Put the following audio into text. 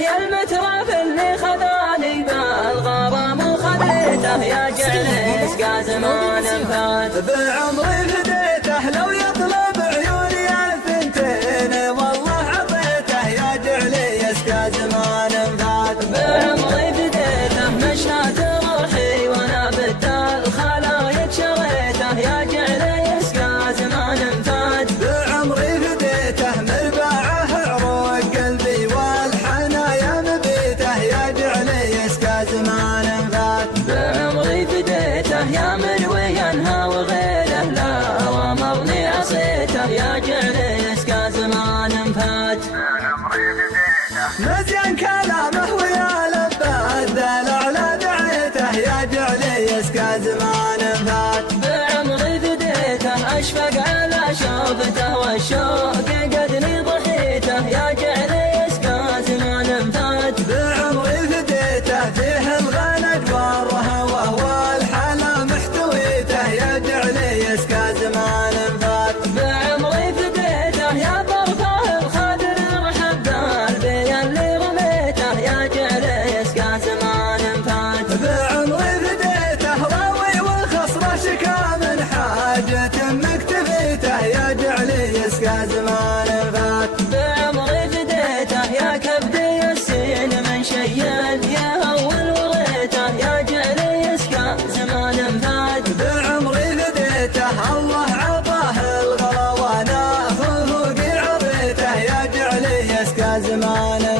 يا المترف اللي خذاني بالغرام وخذيته يا جعلي يسقى زمان فات. بعمري فديته لو يطلب عيوني الثنتين والله عطيته يا جعلي يسقى زمان فات. بعمري فديته مشات روحي وانا بالخلايق شريته يا جعلي يسقى زمان فات. بعمري فديته مربعه عروق قلبي والحنايا مبيته يا جعلي يسقى زمان فات. بعمري فديته يا مروي انها وغيره لا وامرني عصيته يا جعلي يسقى زمان فات. مزيان كلامه ويا لبى الدلع لا دعيته يا جعلي يسقى زمان فات. بعمري فديته اشفق على شوفته والشوق قدني ضحيته يا جعلي يسقى زمان فات. بعمري فديته فيه الغنج والرهوه والحلا محتويته يا جعلي يسقى زمان فات. بعمري فديته يا طرفه الخضر رحب قلبي اللي رميته يا جعلي يسقى زمان فات. بعمري فديته راوي والخصره شكا من حاجة مكتفيته يا جعلي يسقى زمان فات. بعمري فديته يا كبدي السين من شيال يا اول وريته يا جعلي يسقى زمان فات. بعمري فديته الله عطاه الغلا وانا فوقي عطيته يا جعلي يسقى زمان